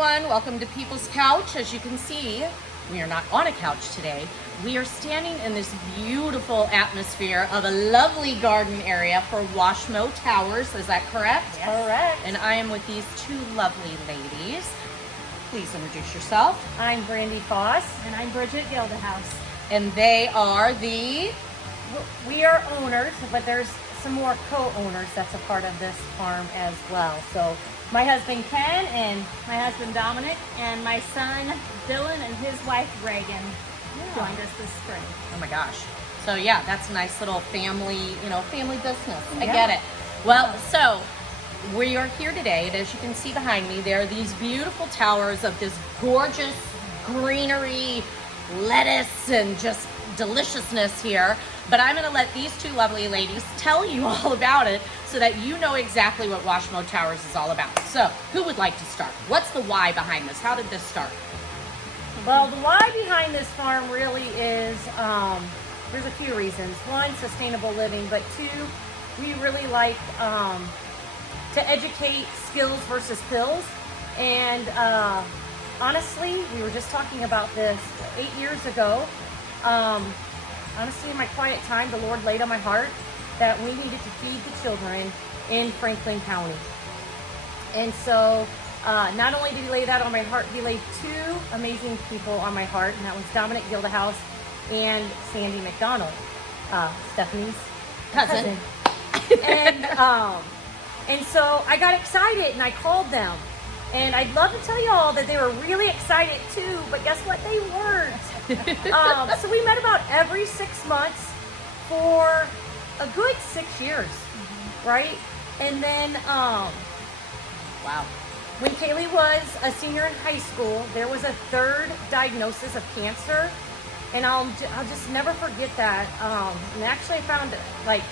everyone, welcome to People's Couch. As you can see, we are not on a couch today. We are standing in this beautiful atmosphere of a lovely garden area for WashMo Towers. Is that correct? Yes. Correct. And I am with these two lovely ladies. Please introduce yourself. I'm Brandy Foss. And I'm Bridget Gildehaus. And they are the... We are owners, but there's some more co-owners that's a part of this farm as well. So my husband Ken and My husband Dominic and my son Dylan and his wife Reagan joined us this spring. Oh my gosh. So yeah, that's a nice little family, family business. I Yeah. get it. Well, so we are here today, and as you can see behind me, there are these beautiful towers of this gorgeous greenery, lettuce, and just deliciousness here. But I'm going to let these two lovely ladies tell you all about it so that you know exactly what WashMo Towers is all about. So, who would like to start? What's the why behind this? How did this start? Well, the why behind this farm really is, there's a few reasons. One, sustainable living, but two, we really like to educate skills versus pills. And honestly, we were just talking about this 8 years ago. Honestly, in my quiet time, the Lord laid on my heart that we needed to feed the children in Franklin County. And so not only did he lay that on my heart, he laid two amazing people on my heart, and that was Dominic Gildehaus and Sandi McDonald, Stephanie's cousin. And so I got excited and I called them. And I'd love to tell you all that they were really excited too, but guess what? They weren't. So we met about every 6 months for a good 6 years, right? And then, Wow. when Kaylee was a senior in high school, there was a third diagnosis of cancer, and I'll just never forget that. And actually, I found like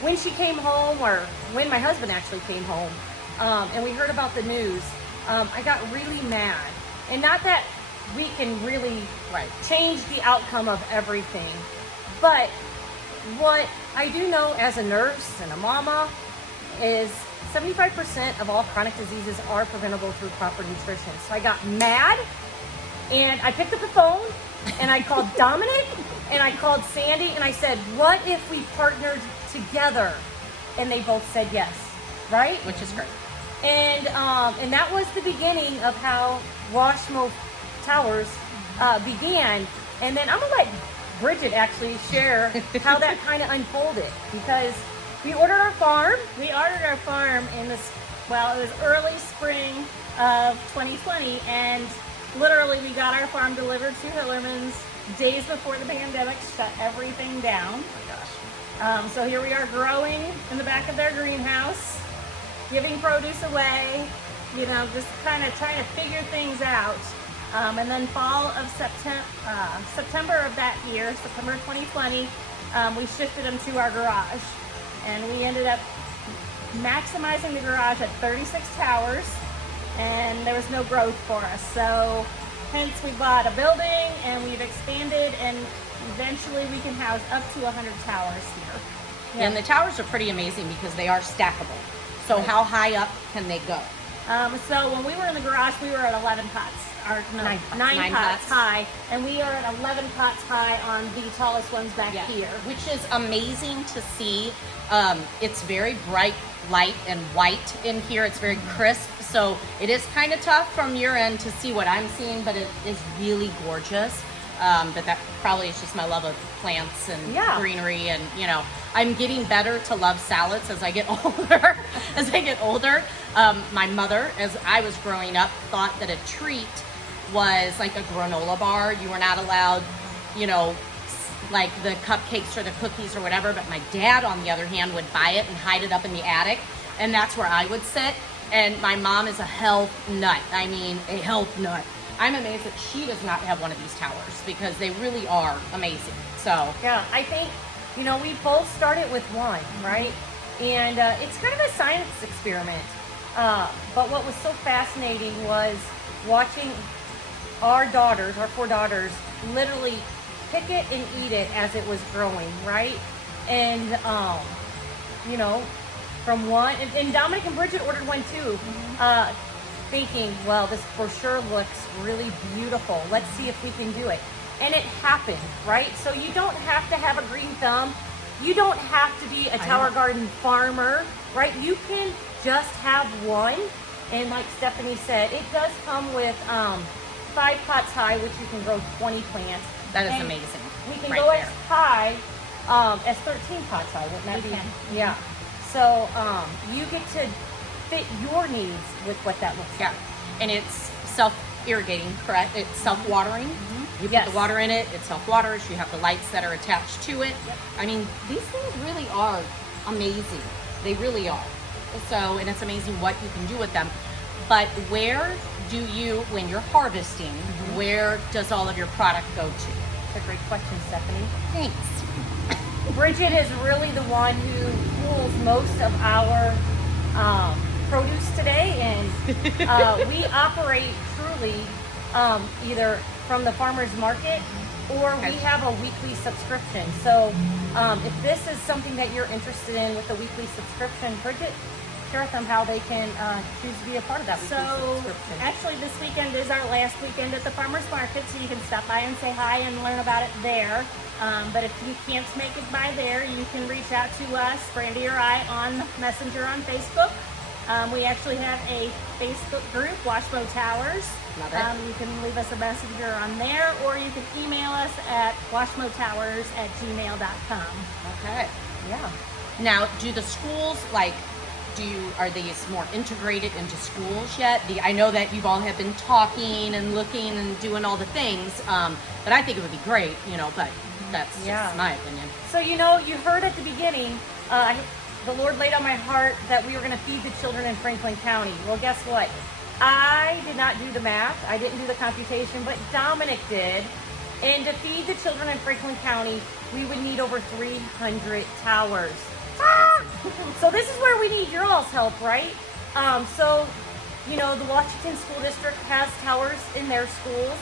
when she came home, or when my husband actually came home, and we heard about the news, I got really mad. And not that we can really change the outcome of everything, but what I do know as a nurse and a mama is 75% of all chronic diseases are preventable through proper nutrition. So I got mad, and I picked up the phone, and I called Dominic, and I called Sandi, and I said, what if we partnered together? And they both said yes, right? Which is great. And that was the beginning of how WashMo Towers began. And then I'm gonna let Bridget actually share how that kind of unfolded, because we ordered our farm. We ordered our farm in this, well, it was early spring of 2020, and literally we got our farm delivered to Hillermann's days before the pandemic shut everything down. Oh my gosh. So here we are growing in the back of their greenhouse, giving produce away, just kind of trying to figure things out. And then fall of September of that year, September 2020, we shifted them to our garage. And we ended up maximizing the garage at 36 towers, and there was no growth for us. So hence we bought a building, and we've expanded, and eventually we can house up to 100 towers here. Yeah. And the towers are pretty amazing because they are stackable. So how high up can they go? So when we were in the garage, we were at 11 pots. Nine pots high, and we are at 11 pots high on the tallest ones back here. Which is amazing to see. It's very bright light and white in here. It's very crisp. So it is kind of tough from your end to see what I'm seeing, but it is really gorgeous. But that probably is just my love of plants and greenery, and I'm getting better to love salads as I get older. My mother, as I was growing up, thought that a treat was like a granola bar. You were not allowed, like the cupcakes or the cookies or whatever. But my dad, on the other hand, would buy it and hide it up in the attic, and that's where I would sit. And my mom is a health nut. I mean, a health nut. I'm amazed that she does not have one of these towers, because they really are amazing. So yeah, I think we both started with one, right? And it's kind of a science experiment. But what was so fascinating was watching our daughters, our 4 daughters, literally pick it and eat it as it was growing, right? And from one, and Dominic and Bridget ordered one too. thinking, well, this brochure looks really beautiful. Let's see if we can do it. And it happened, right? So you don't have to have a green thumb. You don't have to be a Tower Garden farmer, right? You can just have one. And like Stephanie said, it does come with 5 pots high, which you can grow 20 plants. That is And amazing. we can right go there. as high as 13 pots high, wouldn't that We be? can. Yeah. So you get to fit your needs with what that looks Yeah, like. and it's self-irrigating, correct? It's self-watering. You Yes. put the water in it, it self-waters. You have the lights that are attached to it. I mean, these things really are amazing. They really are. So, and it's amazing what you can do with them. But where do you, when you're harvesting, where does all of your product go to? That's a great question, Stephanie. Thanks. Bridget is really the one who pulls most of our produce today, and we operate truly either from the farmer's market or we have a weekly subscription. So if this is something that you're interested in with the weekly subscription, Bridget, share with them how they can choose to be a part of that weekly So subscription. actually this weekend is our last weekend at the farmer's market, so you can stop by and say hi and learn about it there. But if you can't make it by there, you can reach out to us, Brandy or I, on Messenger on Facebook. We actually have a Facebook group, WashMo Towers. Love it. You can leave us a messenger on there, or you can email us at washmotowers@gmail.com. Okay. Yeah. Now, do the schools are these more integrated into schools yet? I know that you all have been talking and looking and doing all the things, but I think it would be great, but that's just my opinion. So, you heard at the beginning, the Lord laid on my heart that we were going to feed the children in Franklin County. Well, guess what? I did not do the math. I didn't do the computation, but Dominic did. And to feed the children in Franklin County, we would need over 300 towers. So this is where we need your all's help, right? The Washington School District has towers in their schools.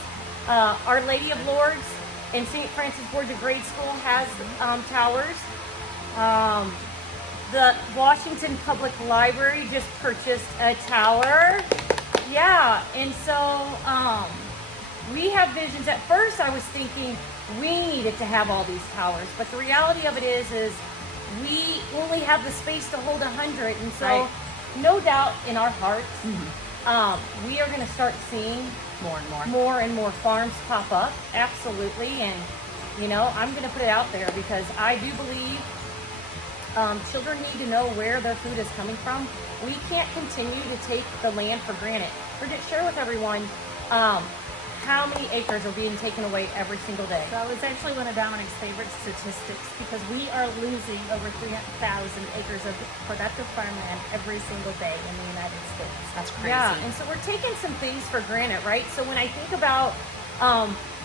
Our Lady of Lourdes and St. Francis Borgia Grade School has towers. The Washington Public Library just purchased a tower. Yeah, and so we have visions. At first I was thinking we needed to have all these towers, but the reality of it is we only have the space to hold 100, and so no doubt in our hearts, we are going to start seeing more and more farms pop up. Absolutely. And I'm going to put it out there because I do believe children need to know where their food is coming from. We can't continue to take the land for granted. Bridget, share with everyone how many acres are being taken away every single day. So it's actually one of Dominic's favorite statistics because we are losing over 300,000 acres of productive farmland every single day in the United States. That's crazy. Yeah, and so we're taking some things for granted, right? So when I think about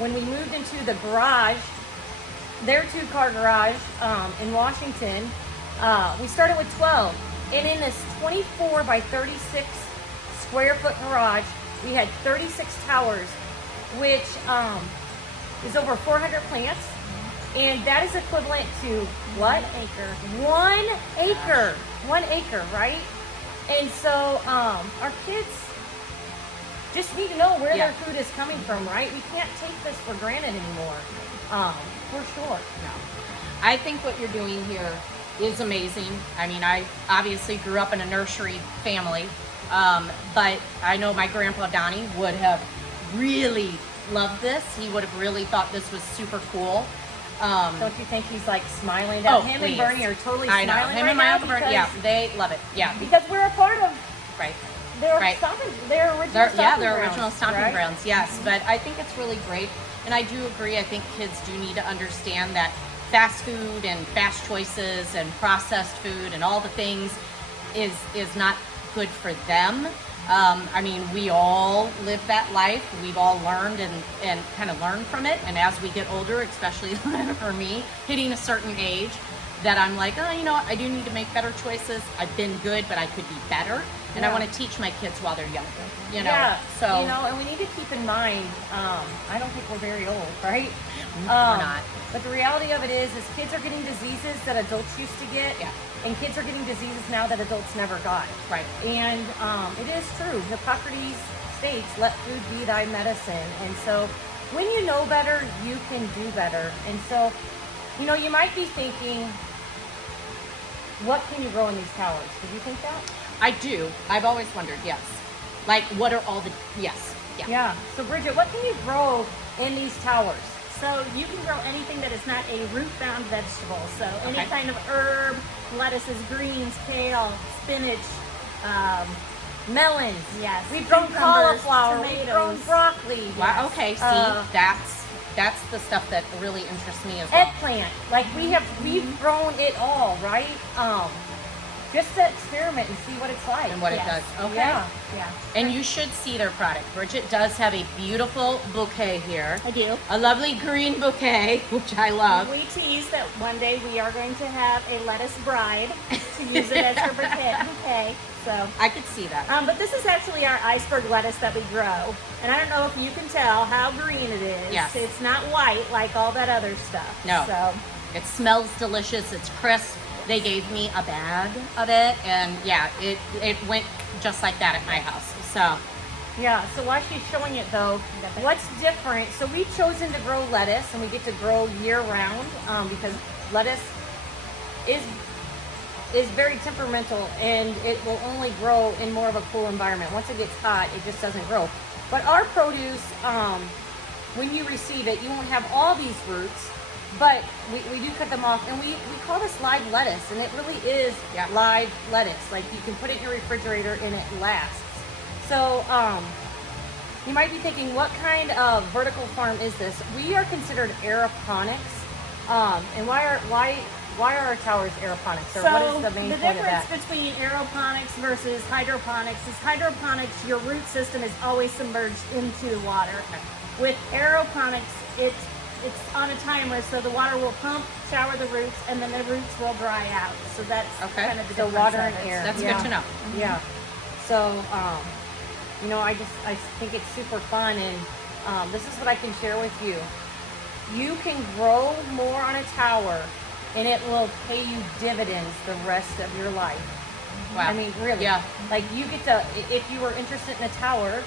when we moved into the garage, their 2-car garage in Washington, we started with 12. And in this 24 by 36 square foot garage, we had 36 towers, which is over 400 plants. And that is equivalent to what? 1 acre. 1 acre. 1 acre, right? And so our kids just need to know where their food is coming from, right? We can't take this for granted anymore, for sure. No. I think what you're doing here is amazing. I mean, I obviously grew up in a nursery family, but I know my grandpa Donnie would have really loved this. He would have really thought this was super cool. Don't you think he's like smiling at him please. and Bernie are totally I smiling know. Him right and my now Uncle Bernie, because- they love it. Yeah, because we're a part of right. their Right. their original stomping their grounds, original stomping right? grounds, yes. But I think it's really great. And I do agree. I think kids do need to understand that fast food and fast choices and processed food and all the things is not good for them. I mean, we all live that life. We've all learned and kind of learned from it. And as we get older, especially for me, hitting a certain age, that I'm like, I do need to make better choices. I've been good, but I could be better. and I want to teach my kids while they're younger. You know, Yeah, so you know, and we need to keep in mind, I don't think we're very old, right? we're not. But the reality of it is kids are getting diseases that adults used to get, Yeah. and kids are getting diseases now that adults never got. Right. And it is true. Hippocrates states, "Let food be thy medicine." And so, when you know better, you can do better. And so, you know, you might be thinking, what can you grow in these towers? Did you think that? I do. I've always wondered. Yes. Like, what are all the? Yes. Yeah. Yeah. So, Bridget, what can you grow in these towers? So you can grow anything that is not a root-bound vegetable. So any Okay. kind of herb, lettuces, greens, kale, spinach. Melons. Yes. We've grown Cucumbers, cauliflower. We've grown tomatoes. broccoli. Wow. Okay. See, Uh, that's the stuff that really interests me as well. Eggplant. Like we've grown it all, right? Just to experiment and see what it's like. And what Yes. it does. Okay. Yeah. Yeah, And you should see their product. Bridget does have a beautiful bouquet here. I do. A lovely green bouquet, which I love. We tease that one day we are going to have a lettuce bride to use it as her bouquet. So, I could see that. but this is actually our iceberg lettuce that we grow, and I don't know if you can tell how green it is. Yes. It's not white like all that other stuff. No. So, It smells delicious. It's crisp. They gave me a bag of it, and yeah, it went just like that at my house. So Yeah. So while she's showing it though, what's different? So we've chosen to grow lettuce, and we get to grow year round because lettuce is very temperamental, and it will only grow in more of a cool environment. Once it gets hot, it just doesn't grow. But our produce, when you receive it, you won't have all these roots, but we do cut them off, and we call this live lettuce, and it really is Yeah. live lettuce. Like, you can put it in your refrigerator and it lasts. So you might be thinking, what kind of vertical farm is this? We are considered aeroponics. And why are our towers aeroponics, or what is the main point of difference that? between aeroponics versus hydroponics is hydroponics, your root system is always submerged into water. With aeroponics, it's on a timer, so the water will pump, shower the roots, and then the roots will dry out. So that's Okay. kind of the So difference. water of and it. air. that's Yeah. good to know. Yeah. So, you know, I think it's super fun, and this is what I can share with you. You can grow more on a tower, and it will pay you dividends the rest of your life. Wow. I mean, really. Yeah. Like, you get to, if you were interested in a tower,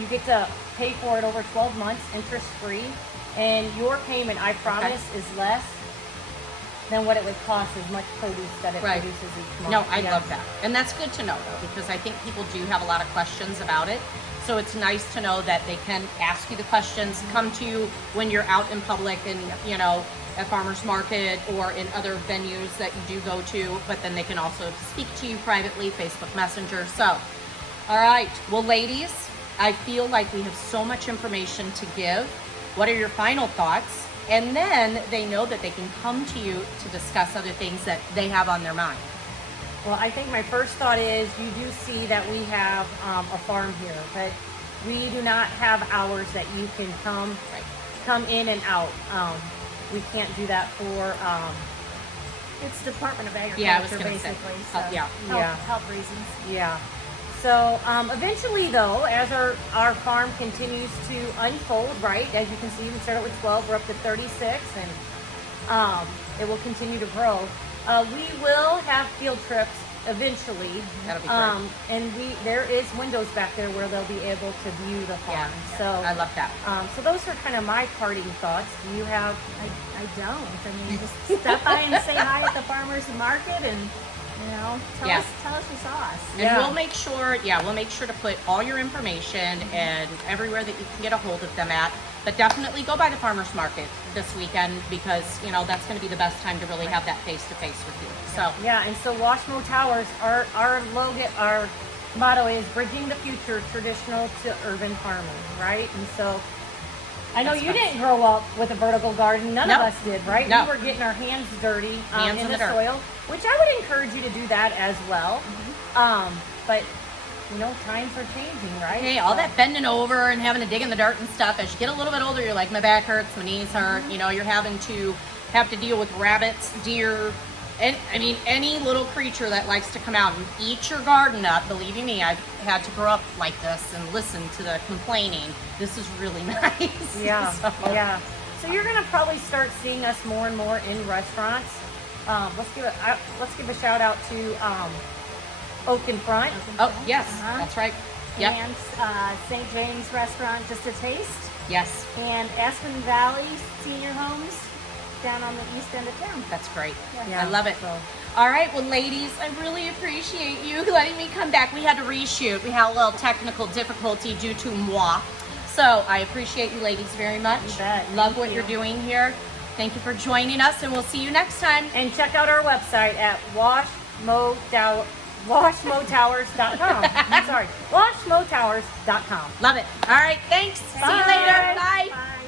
you get to pay for it over 12 months, interest free, and your payment, I promise, is less than what it would cost as much produce that it Right. produces each month. No, I Yeah. love that. And that's good to know, though, because I think people do have a lot of questions about it. So it's nice to know that they can ask you the questions, come to you when you're out in public and, you know, at farmers market or in other venues that you do go to, but then they can also speak to you privately, Facebook Messenger. So, all right. Well, ladies, I feel like we have so much information to give. What are your final thoughts? And then they know that they can come to you to discuss other things that they have on their mind. Well, I think my first thought is, you do see that we have a farm here, but we do not have hours that you can come in and out. We can't do that for It's Department of Agriculture, Yeah, I was gonna say. basically. Oh, So yeah. Yeah. health reasons. yeah. So eventually, though, as our farm continues to unfold, right? As you can see, we started with 12, we're up to 36, and it will continue to grow. We will have field trips eventually. That'll be great. And there is windows back there where they'll be able to view the farm. Yeah. So I love that. so those are kind of my parting thoughts. Do you have? I don't. I mean, just stop by and say hi at the farmer's market, and tell Yeah. us you saw us. And Yeah. we'll make sure to put all your information and everywhere that you can get a hold of them at. But definitely go by the farmer's market this weekend, because, that's going to be the best time to really have that face-to-face with you. So, Yeah, and so WashMo Towers, our motto is bridging the future, traditional to urban farming, right? And so I know That's you fun. didn't grow up with a vertical garden. None No. of us did, right? No. We were getting our hands dirty Hands in in the the dirt. soil, which I would encourage you to do that as well. But times are changing, right? hey, all So- that bending over and having to dig in the dirt and stuff, as you get a little bit older, you're like, my back hurts, my knees hurt, you're having to deal with rabbits, deer, And I mean, any little creature that likes to come out and eat your garden up, believe you me, I've had to grow up like this and listen to the complaining. This is really nice. Yeah, So- yeah. So you're gonna probably start seeing us more and more in restaurants. Let's give a shout out to Oak in Front. Oh, yes, Uh-huh. that's right. Yep, And St. James Restaurant, Just a Taste. yes, And Aspen Valley Senior Homes down on the east end of town. that's great. Yeah, I love it. so- All right, well, ladies, I really appreciate you letting me come back. We had to reshoot. We had a little technical difficulty due to moi. So I appreciate you ladies very much. You bet. Love Thank what you. you're doing here. Thank you for joining us, and we'll see you next time. And check out our website at WashMoTowers.com. I'm sorry, WashMoTowers.com. Love it. All right, thanks. See you Bye. later. Bye. Bye.